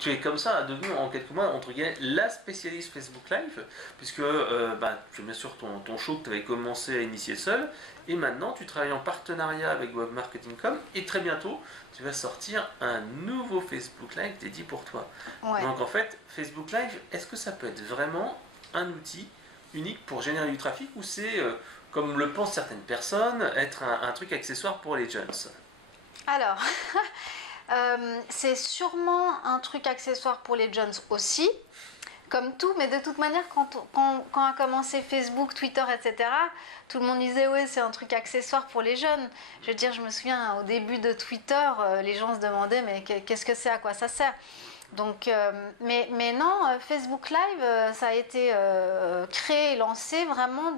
tu es comme ça devenu en quelques mois entre guillemets la spécialiste Facebook Live, puisque tu as bien sûr ton show que tu avais commencé à initier seul, et maintenant tu travailles en partenariat avec Webmarketing.com, et très bientôt tu vas sortir un nouveau Facebook Live dédié pour toi. Ouais. Donc en fait, Facebook Live, est-ce que ça peut être vraiment un outil unique pour générer du trafic, ou c'est, comme le pensent certaines personnes, être un truc accessoire pour les jeunes? Alors, c'est sûrement un truc accessoire pour les jeunes aussi, comme tout, mais de toute manière, quand a commencé Facebook, Twitter, etc., tout le monde disait ouais, c'est un truc accessoire pour les jeunes. Je veux dire, je me souviens au début de Twitter, les gens se demandaient mais qu'est-ce que c'est, à quoi ça sert? Donc, mais non, Facebook Live, ça a été créé et lancé vraiment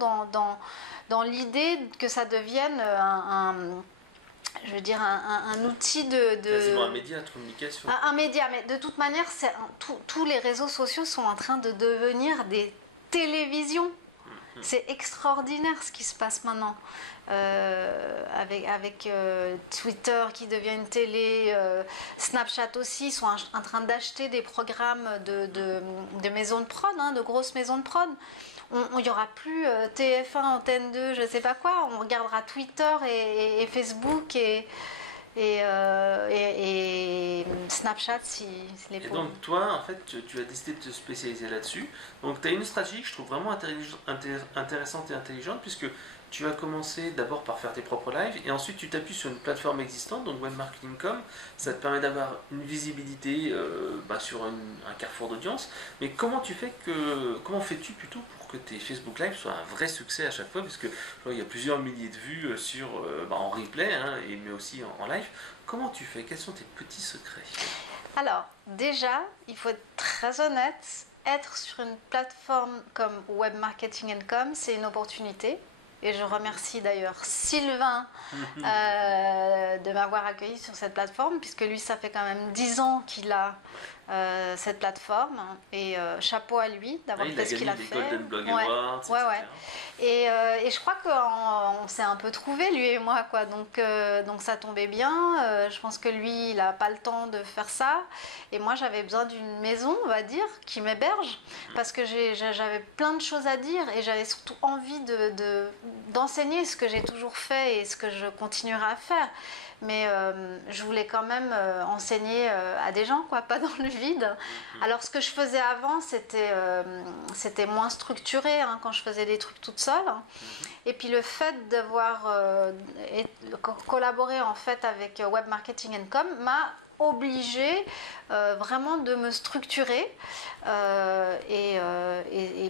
dans l'idée que ça devienne je veux dire un outil quasiment un média de communication. Un média, mais de toute manière, tous les réseaux sociaux sont en train de devenir des télévisions. C'est extraordinaire ce qui se passe maintenant. Avec Twitter qui devient une télé, Snapchat aussi, ils sont en train d'acheter des programmes de maisons de prod, de grosses maisons de prod. Il n'y aura plus TF1, Antenne 2, je ne sais pas quoi. On regardera Twitter et Facebook et Snapchat si les pauvres. Et donc toi, en fait, tu as décidé de te spécialiser là-dessus. Donc tu as une stratégie que je trouve vraiment intéressante et intelligente, puisque tu as commencé d'abord par faire tes propres lives, et ensuite tu t'appuies sur une plateforme existante, donc Webmarketing.com. Ça te permet d'avoir une visibilité sur un carrefour d'audience. Mais comment fais-tu plutôt pour que tes Facebook Live soient un vrai succès à chaque fois, parce que il y a plusieurs milliers de vues en replay, mais aussi en live. Comment tu fais? Quels sont tes petits secrets? Alors, déjà, il faut être très honnête, être sur une plateforme comme Webmarketing.com, c'est une opportunité. Et je remercie d'ailleurs Sylvain de m'avoir accueilli sur cette plateforme, puisque lui, ça fait quand même 10 ans qu'il a cette plateforme. Et chapeau à lui d'avoir fait ce qu'il a fait. Il a gagné des Golden Blog Awards, etc. Et je crois qu'on s'est un peu trouvés, lui et moi, quoi. Donc ça tombait bien. Je pense que lui, il n'a pas le temps de faire ça. Et moi, j'avais besoin d'une maison, on va dire, qui m'héberge, parce que j'avais plein de choses à dire et j'avais surtout envie d'enseigner ce que j'ai toujours fait et ce que je continuerai à faire. Mais je voulais quand même enseigner à des gens, quoi, pas dans le vide. Alors ce que je faisais avant, c'était moins structuré, quand je faisais des trucs toute seule. Et puis le fait d'avoir collaboré en fait avec Webmarketing.com m'a obligée vraiment de me structurer et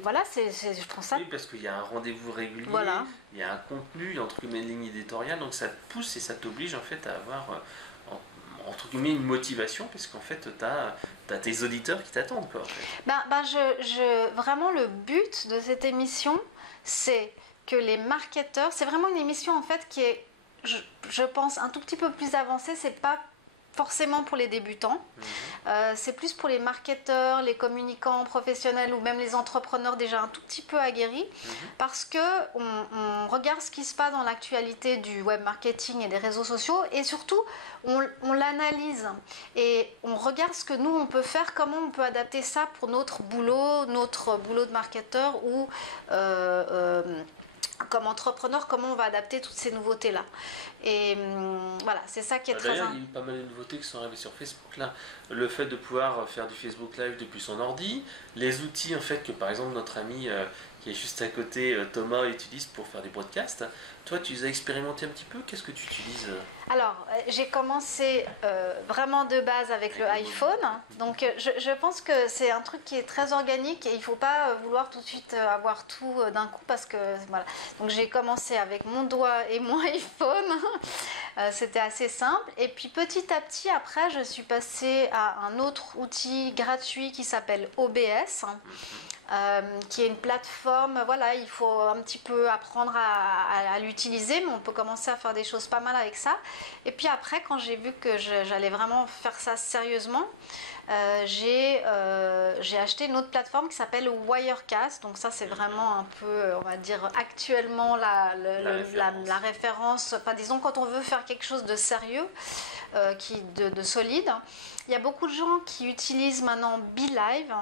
voilà, je pense ça. Oui, parce qu'il y a un rendez-vous régulier, voilà. Il y a un contenu, entre guillemets, une ligne éditoriale, donc ça te pousse et ça t'oblige en fait à avoir entre guillemets une motivation, parce qu'en fait tu as tes auditeurs qui t'attendent, quoi, en fait. Vraiment le but de cette émission, c'est que les marketeurs, c'est vraiment une émission en fait qui est, je pense, un tout petit peu plus avancée. C'est pas forcément pour les débutants, c'est plus pour les marketeurs, les communicants professionnels ou même les entrepreneurs déjà un tout petit peu aguerris, parce que on regarde ce qui se passe dans l'actualité du web marketing et des réseaux sociaux, et surtout on l'analyse et on regarde ce que nous on peut faire, comment on peut adapter ça pour notre boulot de marketeur ou comme entrepreneur, comment on va adapter toutes ces nouveautés-là. Et voilà, c'est ça qui est très... D'ailleurs, il y a eu pas mal de nouveautés qui sont arrivées sur Facebook. Là, le fait de pouvoir faire du Facebook Live depuis son ordi, les outils en fait que par exemple notre ami qui est juste à côté, Thomas, utilise pour faire des broadcasts. Toi, tu les as expérimentés un petit peu. Qu'est-ce que tu utilises? Alors, j'ai commencé vraiment de base avec le iPhone. Donc, je pense que c'est un truc qui est très organique et il ne faut pas vouloir tout de suite avoir tout d'un coup, parce que voilà. Donc, j'ai commencé avec mon doigt et mon iPhone. C'était assez simple. Et puis, petit à petit, après, je suis passée à un autre outil gratuit qui s'appelle OBS. Qui est une plateforme, voilà, il faut un petit peu apprendre à l'utiliser, mais on peut commencer à faire des choses pas mal avec ça. Et puis après, quand j'ai vu que j'allais vraiment faire ça sérieusement, j'ai j'ai acheté une autre plateforme qui s'appelle Wirecast. Donc ça, c'est vraiment un peu, on va dire, actuellement la référence. Enfin, disons, quand on veut faire quelque chose de sérieux, de solide. Il y a beaucoup de gens qui utilisent maintenant BeLive,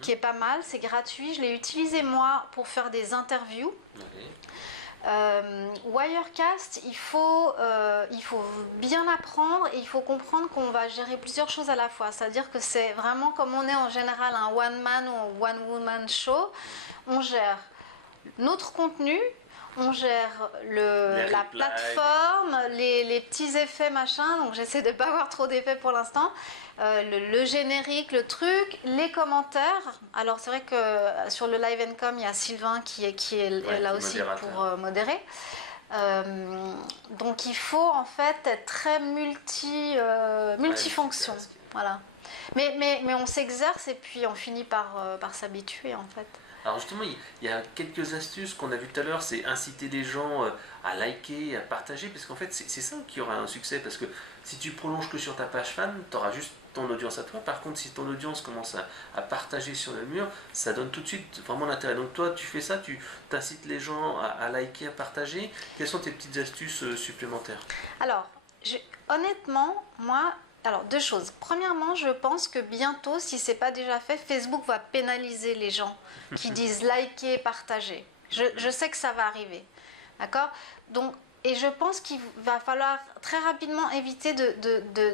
qui est pas mal, c'est gratuit. Je l'ai utilisé moi pour faire des interviews. Wirecast, il faut bien apprendre et il faut comprendre qu'on va gérer plusieurs choses à la fois. C'est-à-dire que c'est vraiment comme on est en général un one-man ou one-woman show. On gère notre contenu, on gère la plateforme, les petits effets machin. Donc j'essaie de ne pas avoir trop d'effets pour l'instant. Le générique, le truc, les commentaires. Alors c'est vrai que sur le Live Com, il y a Sylvain qui est là aussi pour modérer. Donc il faut en fait être très multifonction. Voilà. Mais on s'exerce et puis on finit par s'habituer en fait. Alors justement, il y a quelques astuces qu'on a vues tout à l'heure, c'est inciter les gens à liker, à partager, parce qu'en fait c'est ça qui aura un succès, parce que si tu prolonges que sur ta page fan, tu auras juste ton audience à toi. Par contre, si ton audience commence à partager sur le mur, ça donne tout de suite vraiment l'intérêt. Donc toi, tu fais ça, tu incites les gens à liker, à partager. Quelles sont tes petites astuces supplémentaires? Alors, honnêtement, moi... Alors, deux choses. Premièrement, je pense que bientôt, si ce n'est pas déjà fait, Facebook va pénaliser les gens qui disent liker, partager. Je sais que ça va arriver. D'accord? Donc, et je pense qu'il va falloir très rapidement éviter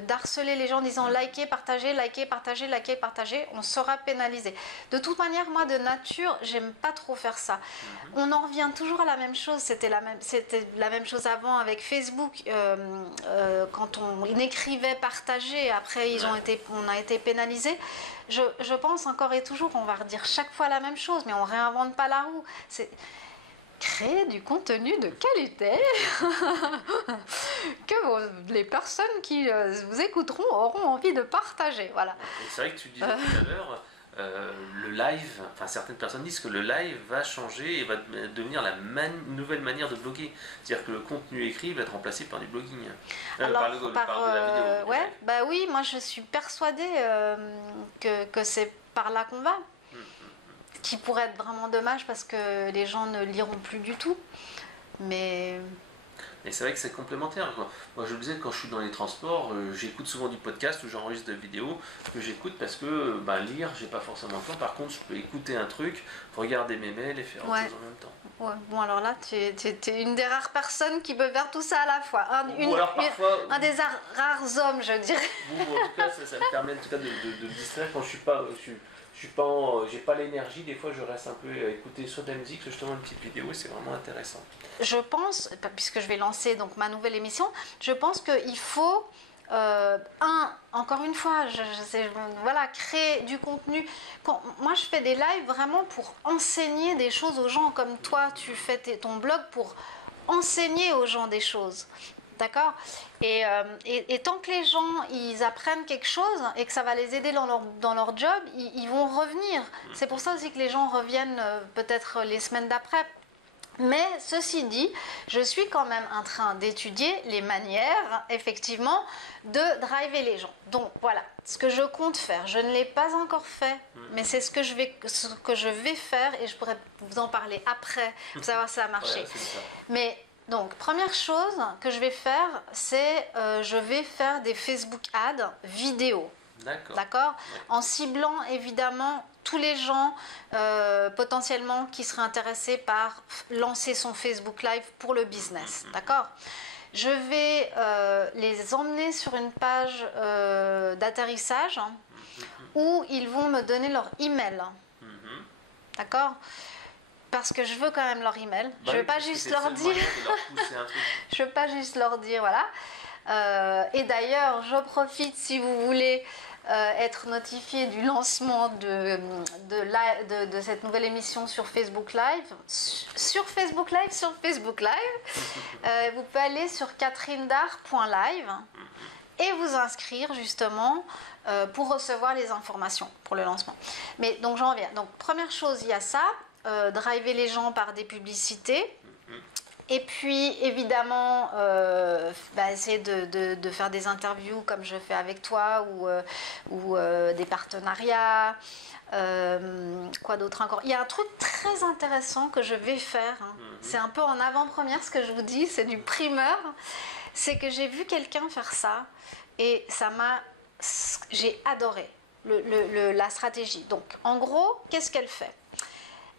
d'harceler les gens en disant liker, partager, liker, partager, liker, partager. On sera pénalisé. De toute manière, moi, de nature, j'aime pas trop faire ça. On en revient toujours à la même chose. C'était la même chose avant avec Facebook. Quand on écrivait partager, après, on a été pénalisés. Je pense encore et toujours, on va redire chaque fois la même chose, mais on réinvente pas la roue. Créer du contenu de qualité que les personnes qui vous écouteront auront envie de partager. Voilà. C'est vrai que tu disais tout à l'heure, le live, enfin certaines personnes disent que le live va changer et va devenir la nouvelle manière de bloguer. C'est-à-dire que le contenu écrit va être remplacé par du blogging. Alors, par de la vidéo. Ouais, bah oui, moi je suis persuadée que c'est par là qu'on va. Qui pourrait être vraiment dommage parce que les gens ne liront plus du tout. Mais c'est vrai que c'est complémentaire, quoi. Moi je le disais, quand je suis dans les transports, j'écoute souvent du podcast ou j'enregistre des vidéos que j'écoute parce que lire, j'ai pas forcément le temps. Par contre, je peux écouter un truc, regarder mes mails et faire autre chose en même temps. Ouais. Bon, alors là, tu es une des rares personnes qui peut faire tout ça à la fois. Un des rares hommes, je dirais. En tout cas, ça me permet en tout cas de me distraire quand j'ai pas l'énergie, des fois je reste un peu à écouter soit de la musique, soit justement une petite vidéo, et c'est vraiment intéressant. Je pense, puisque je vais lancer donc ma nouvelle émission, je pense qu'il faut, encore une fois, créer du contenu. Moi je fais des lives vraiment pour enseigner des choses aux gens, comme toi tu fais ton blog pour enseigner aux gens des choses. D'accord ? Et tant que les gens ils apprennent quelque chose et que ça va les aider dans leur job, ils vont revenir. C'est pour ça aussi que les gens reviennent peut-être les semaines d'après. Mais ceci dit, je suis quand même en train d'étudier les manières, effectivement, de driver les gens. Donc voilà, ce que je compte faire. Je ne l'ai pas encore fait, mais c'est ce que je vais faire et je pourrais vous en parler après pour savoir si ça a marché. Ouais, c'est ça. Mais donc, première chose que je vais faire, c'est je vais faire des Facebook Ads vidéo. D'accord. Ouais. En ciblant évidemment tous les gens potentiellement qui seraient intéressés par lancer son Facebook Live pour le business. D'accord. Je vais les emmener sur une page d'atterrissage où ils vont me donner leur email. D'accord. Parce que je veux quand même leur email. Je ne veux pas juste leur dire. Je veux pas juste leur dire, voilà. Et d'ailleurs, je profite si vous voulez être notifié du lancement de cette nouvelle émission sur Facebook Live. Sur Facebook Live, vous pouvez aller sur catherinedar.live et vous inscrire justement pour recevoir les informations pour le lancement. Mais donc j'en reviens. Donc première chose, il y a ça. Driver les gens par des publicités. Et puis, évidemment, essayer de faire des interviews comme je fais avec toi ou des partenariats. Quoi d'autre encore? Il y a un truc très intéressant que je vais faire. Hein. C'est un peu en avant-première ce que je vous dis, c'est du primeur. C'est que j'ai vu quelqu'un faire ça et j'ai adoré la stratégie. Donc, en gros, qu'est-ce qu'elle fait?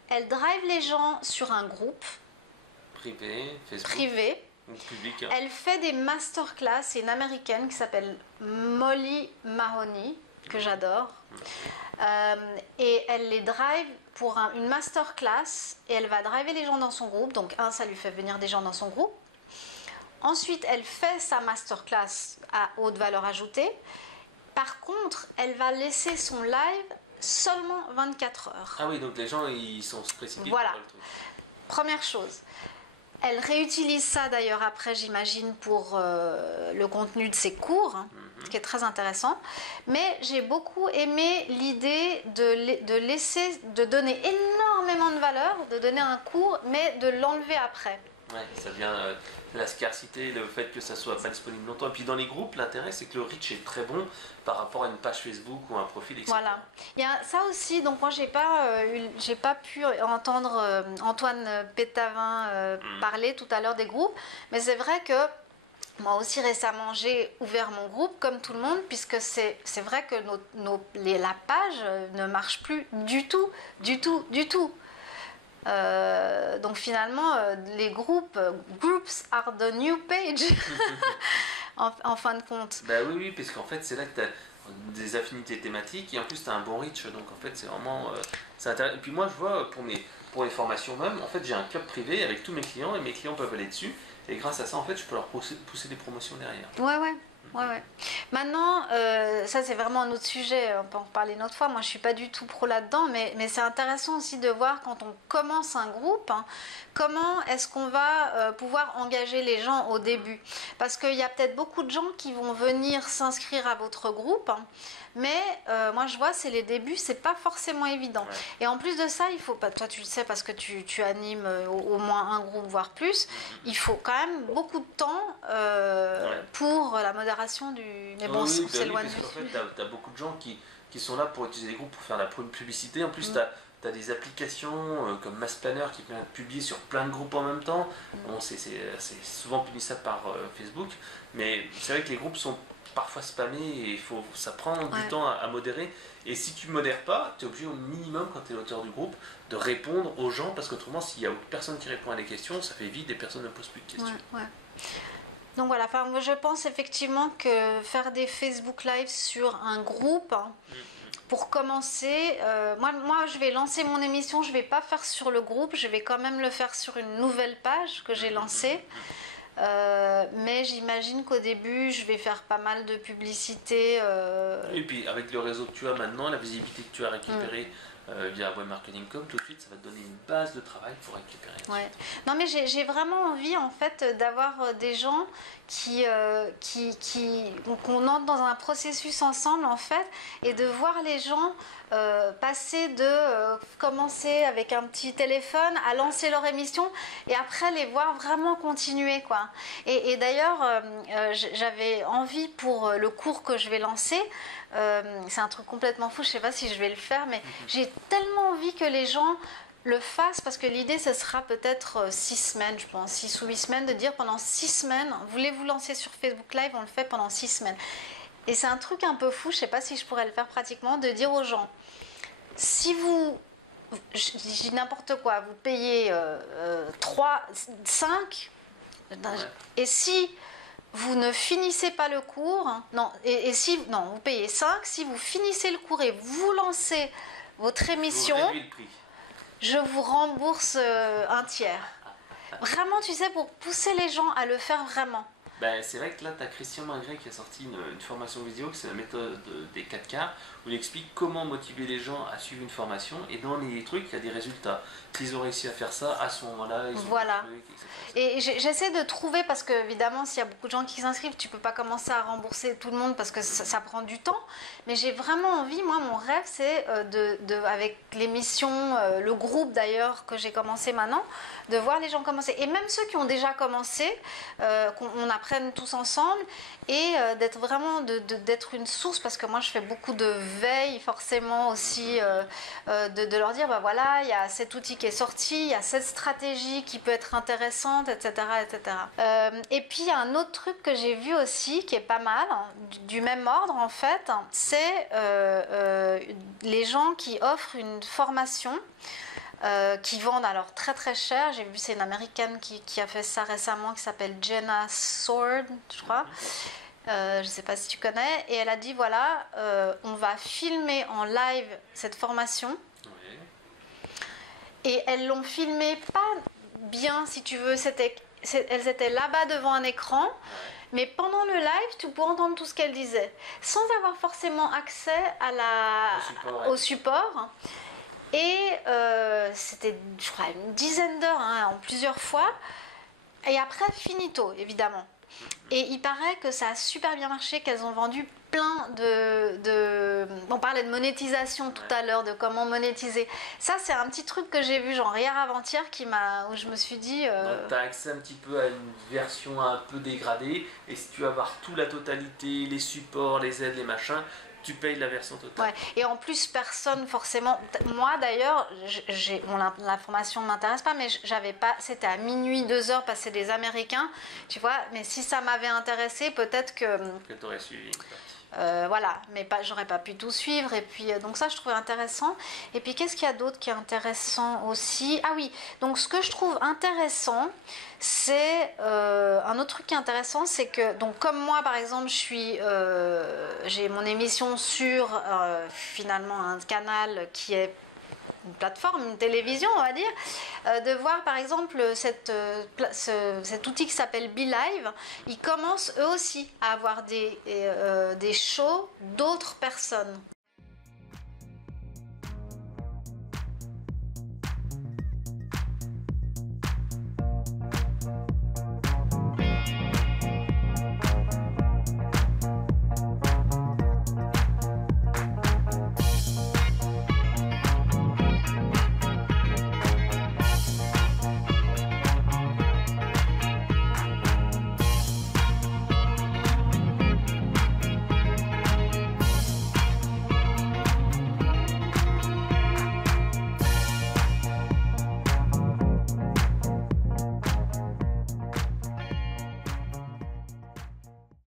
Elle drive les gens sur un groupe privé, Facebook, privé. ou public. Hein. Elle fait des masterclass. C'est une américaine qui s'appelle Molly Mahoney, que j'adore. Et elle les drive pour une masterclass et elle va driver les gens dans son groupe. Donc, ça lui fait venir des gens dans son groupe. Ensuite, elle fait sa masterclass à haute valeur ajoutée. Par contre, elle va laisser son live seulement 24 heures. Ah oui, donc les gens, ils sont précipités. Voilà. Pour le truc. Première chose. Elle réutilise ça d'ailleurs après, j'imagine, pour le contenu de ses cours, hein, ce qui est très intéressant. Mais j'ai beaucoup aimé l'idée de donner énormément de valeur, de donner un cours, mais de l'enlever après. Ouais, ça vient la scarcité, le fait que ça soit pas disponible longtemps. Et puis dans les groupes, l'intérêt c'est que le reach est très bon par rapport à une page Facebook ou un profil, etc. Voilà. Il y a ça aussi, donc moi j'ai pas pu entendre Antoine Pétavin parler tout à l'heure des groupes, mais c'est vrai que moi aussi récemment j'ai ouvert mon groupe comme tout le monde, puisque c'est vrai que la page ne marche plus du tout. Donc finalement, les groups are the new page en fin de compte. Bah oui, parce qu'en fait c'est là que tu as des affinités thématiques et en plus tu as un bon reach, donc en fait c'est vraiment c'est intéressant. Et puis moi je vois pour les formations même, en fait j'ai un club privé avec tous mes clients et mes clients peuvent aller dessus et grâce à ça en fait je peux leur pousser des promotions derrière. Ouais. Maintenant, ça c'est vraiment un autre sujet, on peut en parler une autre fois. Moi je suis pas du tout pro là-dedans, mais c'est intéressant aussi de voir quand on commence un groupe, hein, comment est-ce qu'on va pouvoir engager les gens au début. Parce qu'il y a peut-être beaucoup de gens qui vont venir s'inscrire à votre groupe, hein, mais moi je vois, c'est les débuts, c'est pas forcément évident. Ouais. Et en plus de ça, il faut pas, toi tu le sais parce que tu animes au moins un groupe, voire plus, il faut quand même beaucoup de temps pour la modération du... Mais bon, oui, on s'éloigne du parce qu'en fait, tu as beaucoup de gens qui sont là pour utiliser les groupes pour faire la publicité. En plus, tu as des applications comme Mass Planner qui peut publier sur plein de groupes en même temps. Bon, c'est souvent punissable par Facebook, mais c'est vrai que les groupes sont parfois spammés et ça prend du temps à modérer. Et si tu ne modères pas, tu es obligé au minimum, quand tu es l'auteur du groupe, de répondre aux gens, parce qu'autrement, s'il n'y a personne qui répond à des questions, ça fait vite et personne ne pose plus de questions. Donc voilà, moi je pense effectivement que faire des Facebook Live sur un groupe, hein, pour commencer, moi je vais lancer mon émission, je ne vais pas faire sur le groupe, je vais quand même le faire sur une nouvelle page que j'ai lancée. Mais j'imagine qu'au début je vais faire pas mal de publicité. Et puis avec le réseau que tu as maintenant, la visibilité que tu as récupérée via Web Marketing Com, tout de suite ça va te donner une base de travail pour récupérer. Ouais. Non mais j'ai vraiment envie en fait d'avoir des gens qu'on entre dans un processus ensemble en fait, et de voir les gens passer de commencer avec un petit téléphone à lancer leur émission et après les voir vraiment continuer quoi. Et d'ailleurs j'avais envie pour le cours que je vais lancer, c'est un truc complètement fou, je sais pas si je vais le faire, mais j'ai tellement envie que les gens le fassent, parce que l'idée ce sera peut-être 6 semaines, je pense, 6 ou 8 semaines, de dire pendant 6 semaines, voulez-vous lancer sur Facebook Live, on le fait pendant 6 semaines. Et c'est un truc un peu fou, je sais pas si je pourrais le faire pratiquement, de dire aux gens, si vous, je dis n'importe quoi, vous payez 3, 5, et si vous ne finissez pas le cours, vous payez 5, si vous finissez le cours et vous lancez votre émission, je vous rembourse un tiers. Vraiment, tu sais, pour pousser les gens à le faire vraiment. Ben, c'est vrai que là, tu as Christian Mingret qui a sorti une formation vidéo, que c'est la méthode des 4 quarts, où il explique comment motiver les gens à suivre une formation. Et dans les trucs, il y a des résultats. S'ils ont réussi à faire ça, à ce moment-là, ils ont Voilà. des trucs, etc. Et j'essaie de trouver, parce que évidemment, s'il y a beaucoup de gens qui s'inscrivent, tu peux pas commencer à rembourser tout le monde parce que ça prend du temps. Mais j'ai vraiment envie, moi, mon rêve, c'est avec l'émission, le groupe d'ailleurs que j'ai commencé maintenant, de voir les gens commencer. Et même ceux qui ont déjà commencé, qu'on apprenne tous ensemble et d'être vraiment d'être une source, parce que moi je fais beaucoup de veille forcément aussi, de leur dire bah voilà, il y a cet outil qui est sorti, il y a cette stratégie qui peut être intéressante, etc. etc. Et puis il y a un autre truc que j'ai vu aussi qui est pas mal, hein, du même ordre en fait, c'est les gens qui offrent une formation qui vendent alors très très cher. J'ai vu, c'est une américaine qui a fait ça récemment, qui s'appelle Jenna Sword, je crois. Je ne sais pas si tu connais. Et elle a dit voilà, on va filmer en live cette formation. Oui. Et elles l'ont filmé pas bien, si tu veux. Elles étaient là-bas devant un écran. Mais pendant le live, tu pouvais entendre tout ce qu'elles disaient, sans avoir forcément accès au support. Et c'était, je crois, une dizaine d'heures, hein, en plusieurs fois. Et après, finito, évidemment. Et il paraît que ça a super bien marché, qu'elles ont vendu plein On parlait de monétisation tout à l'heure, de comment monétiser. Ça, c'est un petit truc que j'ai vu, genre hier avant-hier, où je me suis dit... Donc, tu as accès un petit peu à une version un peu dégradée. Et si tu veux avoir tout, la totalité, les supports, les aides, les machins, tu payes la version totale. Ouais. Et en plus, personne forcément. Moi d'ailleurs, la formation ne m'intéresse pas, mais j'avais pas. C'était à minuit, 2 heures, passer des Américains, tu vois. Mais si ça m'avait intéressé, peut-être que. Que tu aurais suivi une partie. Voilà, mais j'aurais pas pu tout suivre. Et puis, donc ça, je trouvais intéressant. Et puis, qu'est-ce qu'il y a d'autre qui est intéressant aussi? Ah oui, donc ce que je trouve intéressant, c'est un autre truc qui est intéressant, c'est que, donc comme moi, par exemple, j'ai mon émission sur finalement un canal qui est une plateforme, une télévision, on va dire, de voir par exemple cet outil qui s'appelle BeLive. Ils commencent eux aussi à avoir des shows d'autres personnes.